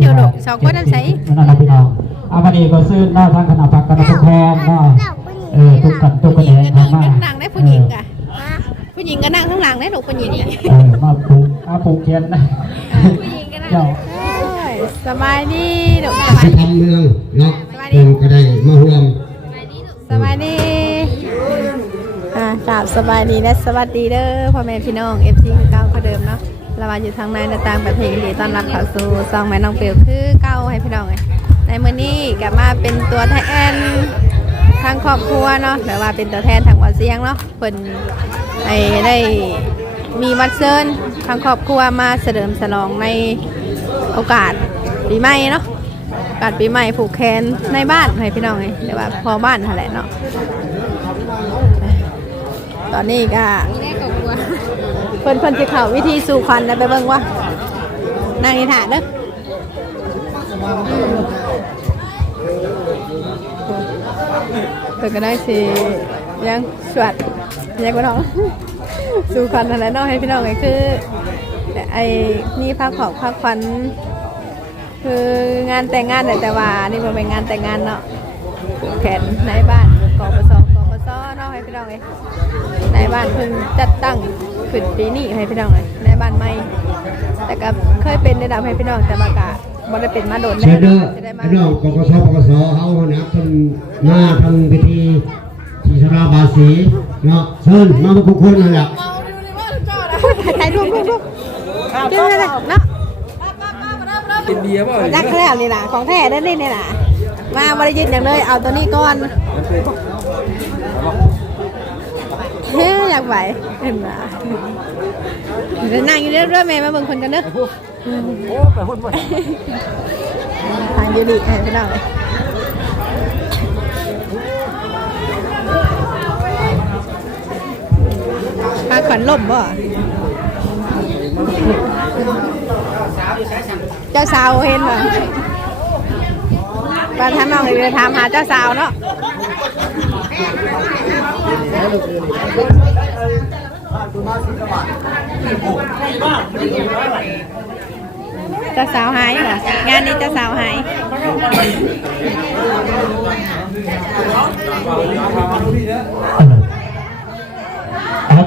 อยู่หรอก2 คนนั่นใส่นั่นแหละพี่น้องวันนี้ก็ซื้อหน้าทางคณะพักคณะแพทย์เนาะทุกกันทุกคนเองมานั่งได้ผู้หญิงอ่ะผู้หญิงก็นั่งข้างหลังได้ลูกผู้หญิงมาปลูกเทียนนะผู้หญิงก็นั่งสบายดีลูกสบายดีทำเมืองเนาะเราก็ได้มาร่วมสบายดีกราบสบายดีและสวัสดีเด้อพ่อแม่พี่น้อง FC คือเก่าคือเดิมเนาะเราอยู่ทางในต่างประเทศดีต้อนรับเข้าสู่ซองแม่น้องเปียวคือเก่าให้พี่น้องเลยในมื้อนี้กลับมาเป็นตัวแทนทางครอบครัวเนาะหรือว่าเป็นตัวแทนทางบ่อเสียงเนาะเพิ่นได้มีวัดเชิญทางครอบครัวมาเฉลิมฉลองในโอกาสปีใหม่เนาะโอกาสปีใหม่ผูกแขนในบ้านให้พี่น้องเลยหรือว่าพอบ้านนั่นแหละเนาะตอนนี้ก็เพิ่นจะเข้าวิธีสู่ขวัญแล้วไปเบิ่งว่านางนิทานเด้อเพิ่นก็ได้สิยังสวดยังบ่น้องสู่ขวัญนั่นแหละเนาะให้พี่น้องก็คือมีพักขวัญคืองานแต่งงานแต่ว่านี่บ่เป็นงานแต่งงานเนาะแขนในบ้านกปสเนาะให้พี่น้องเอ้ยในบ้านเพิ่งจัดตั้งขึ้นปีนี้ให้พี่น้องเลยในบ้านใหม่แต่ก็เคยเป็นระดับให้พี่น้องแต่ว่ากะบ่ได้เป็นมาโดนได้พี่น้องกปสเฮานะเพิ่นมาทำพิธีที่สราบาสีเนาะเชิญมาทุกคนนั่นแหละถ่ายรูปเจอเลยเนาะกินเบียร์เปล่ารักแล้วนี่ล่ะของแท้ได้นี่ล่ะมาบริยิตอย่างเลยเอาตัวนี้ก่อนเฮ้ยอยากไหวเห็นไหมเดี๋ยวนั่งอยู่เรื่อยๆแม่มาเบิ่งคนกันเด้อโอ้ไปหุ่นทางเดียวดีให้พี่น้องเลยพาขวัญล่มบ่เจ้าสาวเห็นบ่ตอนทำน้องเลยถามหาเจ้าสาวเนาะเจ้าสาวหายเหรองานนี้เจ้าสาวหาย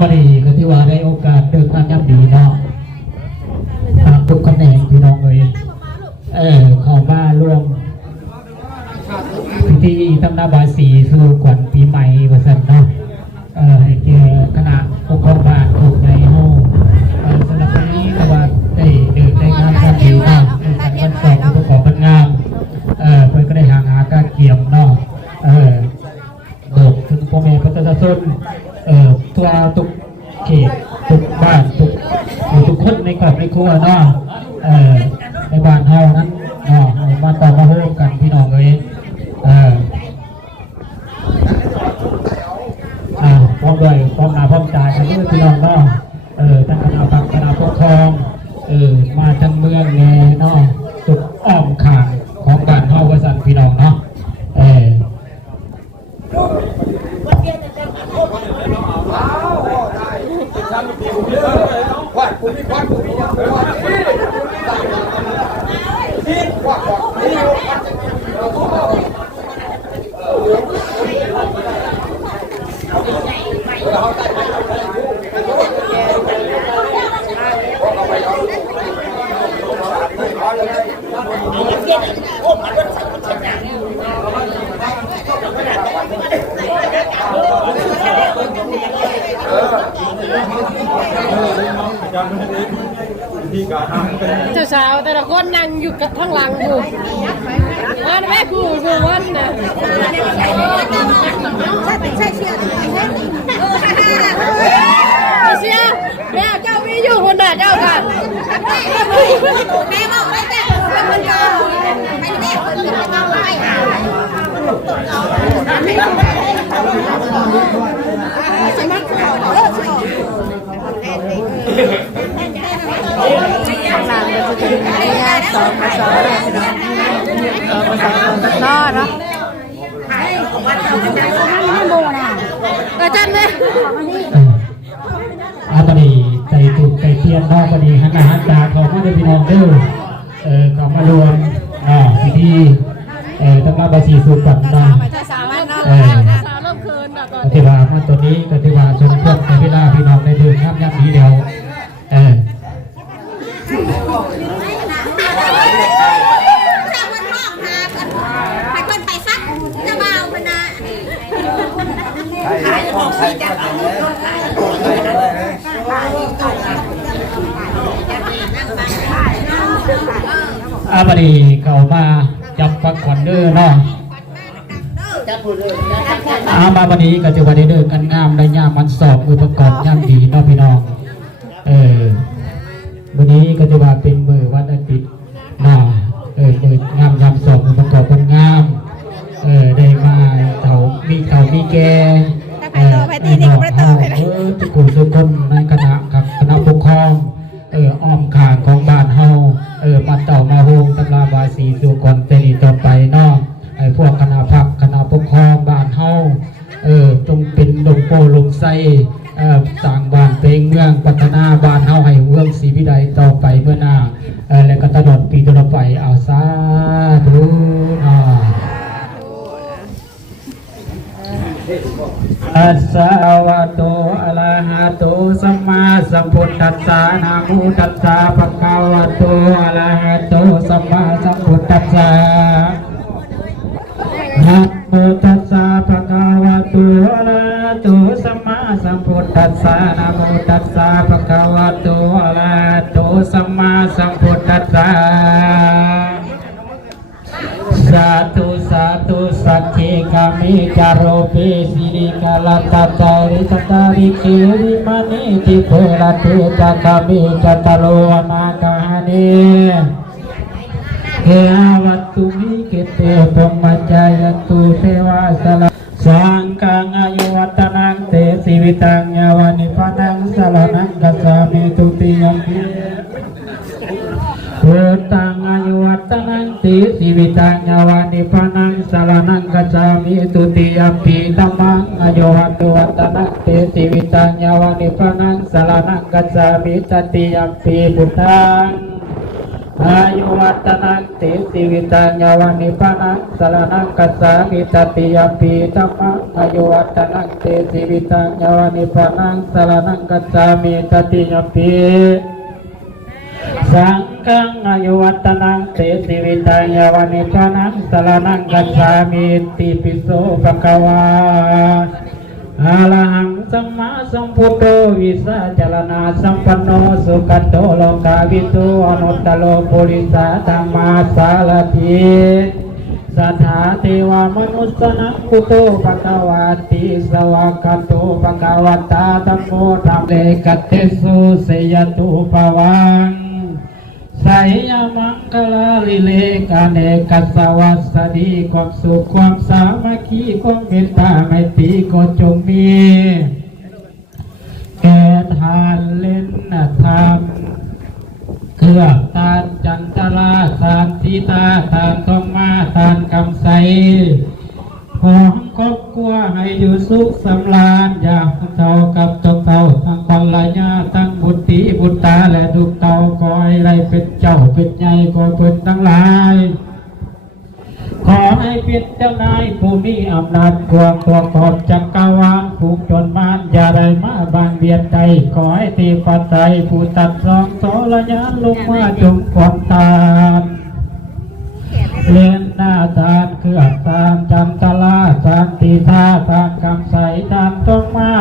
พอดีก็ที่ว่าได้โอกาสเดินทางย่ำดีเนาะทุกคะแนนพี่น้องเลยเข้ามาร่วมพิธีทำนาบาสีสู่ขวัญปีใหม่ประสันเนาะให้เจอคณะปกครองบ้านถูกในห้องสำหรับวันนี้ก็ว่าได้เดินได้งานการดีเนาะในการวันสอบประกอบงานเพื่อนก็ได้หาการเกี่ยมเนาะโดดถึงพ่อแม่พระเจ้าส้นตัวตุกเขตตุกบ้านทุกคนในครอบในครัวเนาะในบ้านเฮานั้นเนาะมาต่อมาโฮมกันพี่น้องเลยพร้อมด้วยพร้อมหน้าพร้อมตากันด้วยพี่น้องเนาะทั้งคณะพักคณะปกครองมาทั้งเมืองแน่เนาะตุกอ้อมขางของบ้านเฮาว่าสั่นพี่น้องเนาะเจ้าสาวแต่ละคนนั่งอยู่กับทั้งหลังอยู่วันแม่กูวันนะใช่เชียร์แม่เจ้ามีอยู่คนน่ะเจ้ากันแม่บอกไม่แต่คนเดียวไม่ได้คนเดียวต้องไล่หาสมัครข้างหลังก็จะเป็นญาติ2 ปสนอเนาะจันเลยพอดีใจตุกใจเทียนเนาะพอดีหันหน้าหันตาเขาไม่ได้พี่น้องเด้อ เข้ามารวมพิธีตั้งแต่บาสีสุขกันนะกติวาเมื่อตัวนี้กติวาชมพวกในเวลาพี่น้องได้ดื่มน้ำยับนี้เดียวบดีเข้ามาจับปักขวัญเด้อเนาะมาวันนี้ก็จะวันได้เดินกันงามได้ย่ามมันสอบมือประกอบย่ามดีเนาะพี่น้องวันนี้ก็จะว่าเป็นมือวันอาทิตย์มืองามยามสอบมือประกอบเป็นงามได้มามีแก่ทุกคนทุกคนในคณะกับคณะปกครองอ้อมขางของบ้านเฮามาเต่ามาโฮงตำราบาสีสู่ก่อนเตนีต่อไปเนาะพวกคณะพักคณะปกครองบ้านเฮาจงเป็นดงโปลงไส้สร้างบ้านเพลงเมืองพัฒนาบ้านเฮาให้เมืองศรีวิไลต่อไปเมื่อหน้าและก็ตลอดปีต่อไปเอาสาธุอัสสาวะโตอะระหะโตสัมมาสัมพุทธัสสะนะโมตัสสะภะคะวะโตอะระหะโตสัมมาสัมพุทธัสสะนะโมตัสสะภะคะวะโตอะระหะโตสัมมาสัมพุทธัสสะนะโมตัสสะภะคะวะโตอะระหะโตสัมมาสัมพุทธัสสะสาธุสาธุสัจเจกามิจารโรเปสิริกาลตัจาริตตาริเกริมานิติเพระเตจักามิจัตโลนาคานิเกวัตตุมิเกเตปมัจจายันตุเทวาสละสังฆังอายุวัตนังเตสิวิตังยาวานิพานังสลานังกัสสามิตุติยัมปิพุทธังอายุวัตนังติสิวิตังยาวานิพานังสลานังกัจจามิตุติยัมปิธัมมังอายุวัตนังติสิวิตังยาวานิพานังสลานังกัจจามิตติยัมปิพุทธังอายุวัตนังติสิวิตังยาวานิพานังสลานังกัจจามิตติยัมปิธัมมังอายุวัตนังติสิวิตังยาวานิพานังสลานังกัจจามิตติยัมปิสังฆังอายุวัตนังเตสิวิตังยาวานิพานังสลานังกัจฉามิติปิโสภะคะวาอะระหังสัมมาสัมพุทโธวิสาจารณาสัมปันโนสุขัตโตโลกาวิโตอนุตตโลปุริสาธัมมาสารถิสัทธาเทวามนุสสนังพุทโธภะคะวาติสวากาโตภะคะวะตาธัมโมธัมเมกัตเตสุเสยตุภวังไสยมังคลาลิเลกาเนกัสสวัสดีความสุขความสามัคคีความเมตตาไมตรีก็จงมีแก่ทานเล่นธรรมเครือทานจันทราทานทิตาทานทองมาทานคำใสของครอบครัวให้อยู่สุขสำราญอย่าเท่ากับตกเท่าทั้งคนละญาทั้งบุตรีบุตรตาและลูกเต่าคอยไรเป็นเจ้าเป็นใหญ่ก็เป็นทั้งหลายขอให้เป็นเจ้านายผู้มีอำนาจกวางตัวขอบจักรวาลผูกจนมานอย่าได้มาบางเบียดใจขอให้ตีปัจจัยผู้ตัดสองโสระยะลงมาจงความตานเลียนหน้าทานเครือทานจันทราทานตีท่าทานคำใสทานต้องมา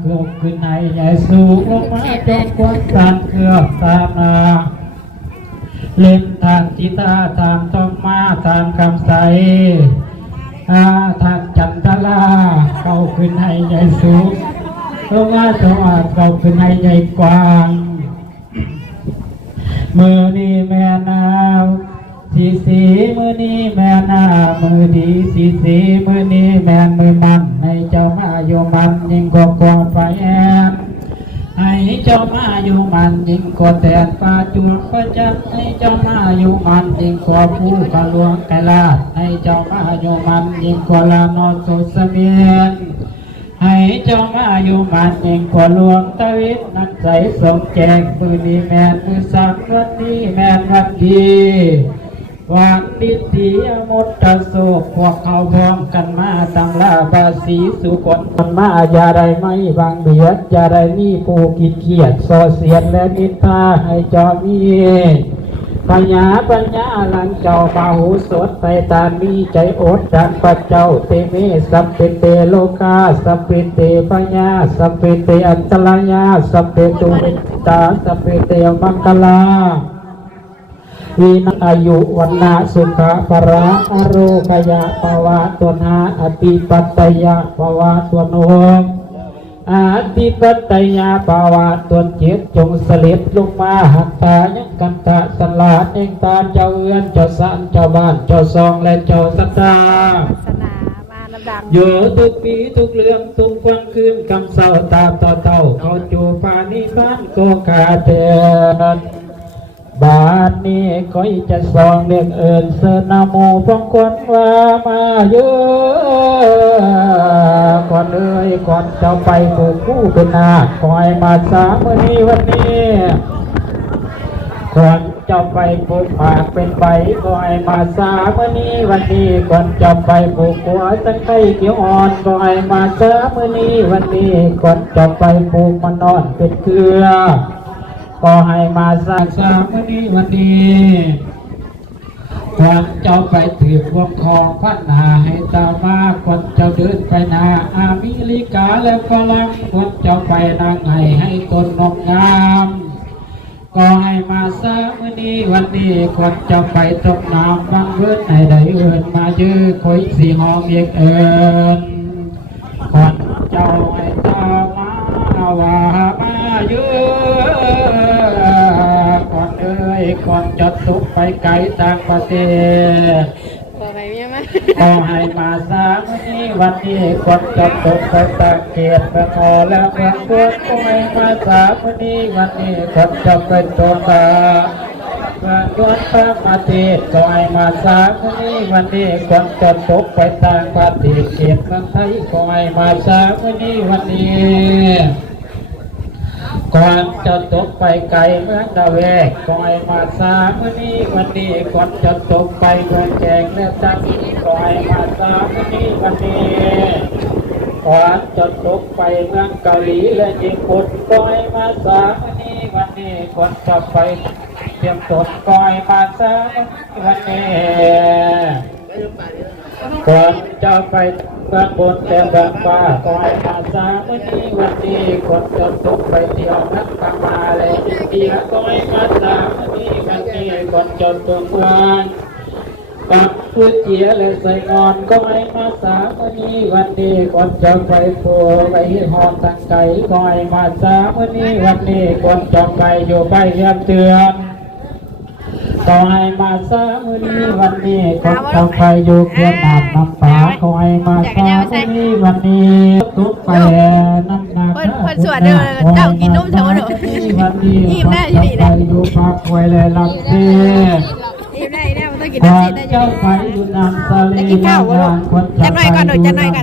เกือบขึ้นในใหญ่สูงลงมาจงความทานเครือทานเล่นทานจิตาทานต้องมาทานคำใสทานจันทราเข้าขึ้นให้ใหญ่สูงลงมาจงเข้าขึ้นให้ใหญ่กว้างมือนี้แม่นาวสีมือนี้แม่นามือดีสีมือนี้แม่นมือมันให้เจ้ามาอยู่มันยิ่งกว่ากว่าไฟแอนให้เจ้ามาอยู่มันยิ่งกว่าแตนปลาจูดปลาจับให้เจ้ามาอยู่มันยิ่งกว่าผู้กะหลวงกะลาให้เจ้ามาอยู่มันยิ่งกว่าลานอนสุดเสมียน ให้เจ้ามาอยู่มันเองกว่าหลวงตาวิทย์นักใสสมแจงมือนี้แมนมือสักวันนี้แมนวันดีวางพิธีอมุตตะโศกพวกเขาพร้อมกันมาตั้งลาบาสีสุกนมันมาอย่าได้ไม่บางเบียดอย่าได้มีผู้กิดเกียดโซเสียนและนินทาให้จอมีปัญญาหลังเจ้าบาหูสดไปตามมีใจอดดันพระเจ้าเตเมสัมเปเตโลกาสัมเปเตปัญญาสัมเปเตอันตรายาสัมเปตุเวตาสัมเปเตมังคลาวินาอายุวันนาสุขะปราอโรกยะภวะตัวนาอติปัตตยะภวะตัวโนอาติปัตตยาภาวะตัวเจ็ดจงเสลิดลงมาหัตตายังกันตะสลาดเองตาเจ้าเอื้อนเจ้าสันเจ้าบ้านเจ้าซองและเจ้าสัตตาสนามาลำดับอยู่ทุกปีทุกเรื่องทุกฟังคืนคำเศร้าตามต่อเต่าเขาจูปานิพานโกกาเดนบาทนี้ก็จะสองเรียกเอิญเสนาโมฟังคนว่ามาเยอะก่อนเลยก่อนจะไปผูกคู่เป็นนาคอยมาสามวันนี้ก่อนจะไปผูกปากเป็นใบคอยมาสามวันนี้ก่อนจะไปผูกหัวสังไข่เขียวอ่อนคอยมาสามวันนี้ก่อนจะไปผูกมันนอนเป็นเกลือก็ให้มาสร้างสามวันนี้ก่อนเจ้าไปถือพวงคองพันหาให้ตามมาก่อนเจ้าเดินไปนาอเมริกาและฝรั่งก่อนเจ้าไปนางให้ตนนกงามก็ให้มาสร้างวันนี้ก่อนเจ้าไปตกน้ำบางเวิร์ดให้ได้เอิญมายื้อคอยสีห้องเอกเอิญก่อนเจ้าให้ตามมาว่ามาเยอะก่อนก่อนจะตุกไปไกลต่างประเทศก็ให้มาสามวันนี้ก่อนจะตุกไปต่างเขตไปพอแล้วเพื่อนก็ให้มาสามวันนี้ก่อนจะไปตัวตาเพื่อนพระมาเทศก็ให้มาสามวันนี้ก่อนจะตุกไปต่างประเทศเขตเมืองไทยก็ให้มาสามวันนี้ก่อนจะตกไปไกลเมืองดาเวกก็ให้มาสามวันนี้ก่อนจะตกไปเมืองแจงและจังก็ให้มาสามวันนี้ก่อนจะตกไปเมืองเกาหลีและญี่ปุ่นก็ให้มาสามวันนี้ก่อนจะไปเตรียมตนก็ให้มาสามวันนี้ก่อนจะไปเมืองบนแต่เมืองฟ้าก็ให้มาสามวันนี้ก่อนจะตกไปเที่ยวนักกามาและอินเดียก็ให้มาสามวันนี้ก่อนจะตกเมืองปักพุทเจียและไซงอนก็ให้มาสามวันนี้ก่อนจะไปโผล่ไปหอดทางไกลก็ให้มาสามวันนี้ก่อนจะไปอยู่ไปเยี่ยมเตือนก็ให้มาสามวันนี้ก่อนจะไปอยู่เพียงน้ำป่าก็ให้มาสามวันนี้ตุกไปน้ำหนักคนสวนเด้อเจ้ากินนุ่มเถอะหนูอิ่มได้ที่นี่เลยอยู่ปากไว้เลยลักเซ่อิ่มได้มันต้องกินน้ำซีได้อยู่จะกินข้าววะลูกจัดหน่อยก่อน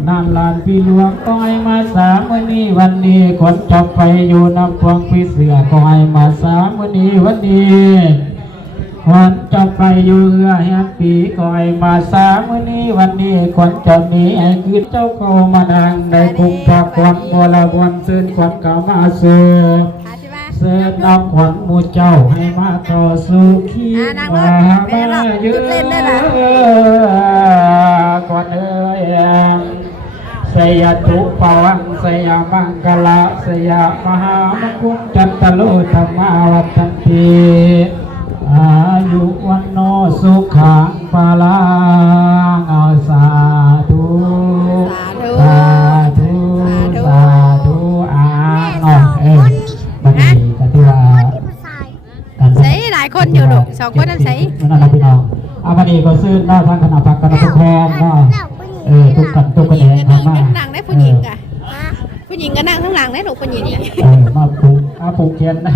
นานลานพี่หลวงก็ให้มาสามวันนี้คนจะไปอยู่น้ำพวงพี่เสือก็ให้มาสามวันนี้คนจะไปอยู่เรือแห่งปีก็ให้มาสามวันนี้คนจะหนีให้คือเจ้าเข้ามานั่งในคุกพักควันบวรวันเสื่อควันเก่ามาสู่เสื่อน้ำขวัญมูเจ้าให้มาต่อสู้ขี้มาเยอะก่อนสยาตุปวังสยามังกลาสยามหามกุฏจันตโลธรรมาวัฏันติอายุวันโนสุขังปาลังเอาสาธุสาธุบัดนี้ก็ที่ว่าใส่หลายคนอยู่ลูกสองคนนั่นใส่นั่นนะพี่น้องบัดนี้ก็ซื้อหน้าทางคณะพักกันทุกแพงเนาะทุกกันเองทำมานั่งได้ผู้หญิงกะผู้หญิงก็นั่งข้างหลังได้ลูกผู้หญิงมาผูกเขียนนะ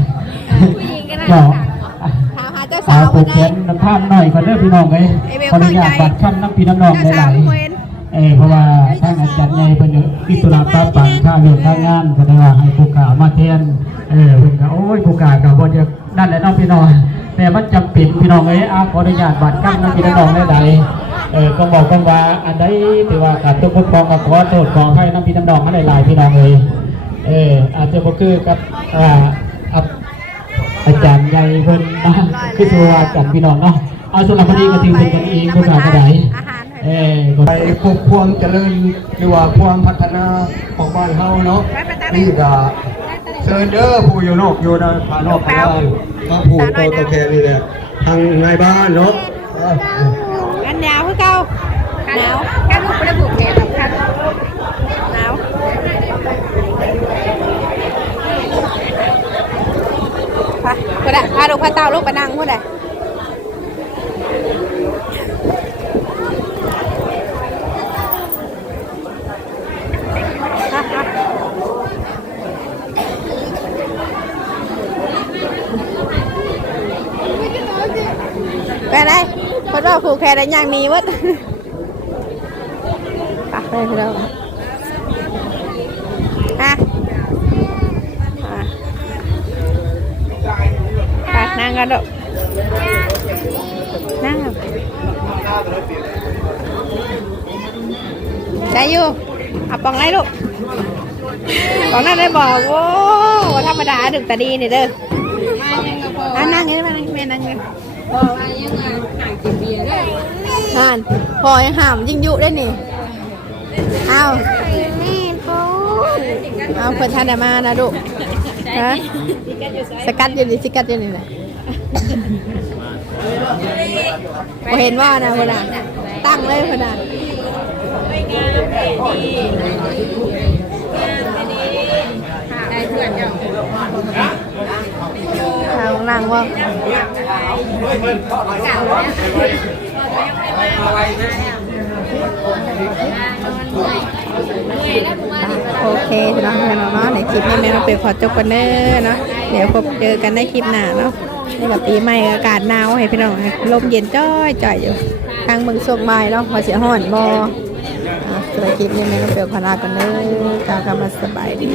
ผู้หญิงก็นั่งหาเจ้าสาวผูกเขียนภาพหน่อยคนเด้อพี่น้องเลยขออนุญาตบัดคำน้ำพี่น้ำนองหลาย เพราะว่าทางอาจารย์ใหญ่เพิ่นอิสระป้าปังค่าเรื่องค่างานก็ได้ว่าให้ผู้กล้ามาแทนเพิ่นก็โอ้ยผู้กล้าก็บ่จะนั่นแหละน้องพี่น้องแต่มันจำเป็นพี่น้องขออนุญาตบัตรกำน้องพี่น้องได้ใดก็บอกกันว่าอันใดที่ว่าขาดตัวคุ้มครองก็ขอโทษขอให้น้องพี่น้องมาหลายๆพี่น้องอาจจะบ่คือกับอาจารย์ใหญ่เพิ่นคือตัวอาจารย์พี่น้องเนาะเอาส่วนพอดีก็ถือเป็นกันเองผู้กล้าก็ได้ไปควบความเจริญหรือว่าความพัฒนาของบ้านเฮาเนาะนี่ก็เชิญเด้อผู้อยู่นอกอยู่ในภายนอกภายบ้านก็ผู้โตตะแคงนี่แหละทางในบ้านเนาะ กันหนาวคือเก่าหนาวกันลูกไม่ได้ผูกแขนกับกันหนาวก็ได้พาลูกพาเต้าลูกไปนั่งพูดได้ไปได้เพราะว่าผูกแขนได้อย่างนี้วะไปเลยเราไปนั่งกันดูนั่งได้อยู่เอาปองไรลูกปองนั่นได้บอกโอ้ธรรมดาดึกแต่ดีนี่เด้อนั่งนี่มานั่งแม่นั่งนี่ห่านพอยังห่ามยิ่งยุได้นี่เอาเพิ่นทันได้มานะลูกฮะสกัดอยู่นี่สกัดอยู่นี่แหละเห็นว่านะคนน่ะตั้งเลยคนน่ะทางนั่งว่าโอเคพี่น้องเนาะในคลิปนี้แม่เราไปขอจบกันเด้อเนาะเดี๋ยวพบเจอกันในคลิปหน้าเนาะในแบบปีใหม่อากาศหนาวให้พี่น้องลมเย็นจ้อยอยู่ทางเมืองโชคบ่ายเนาะพอเสียห่อนบอสำหรับคลิปนี้แม่เราไปขอลากันเด้อกากามาสบายดี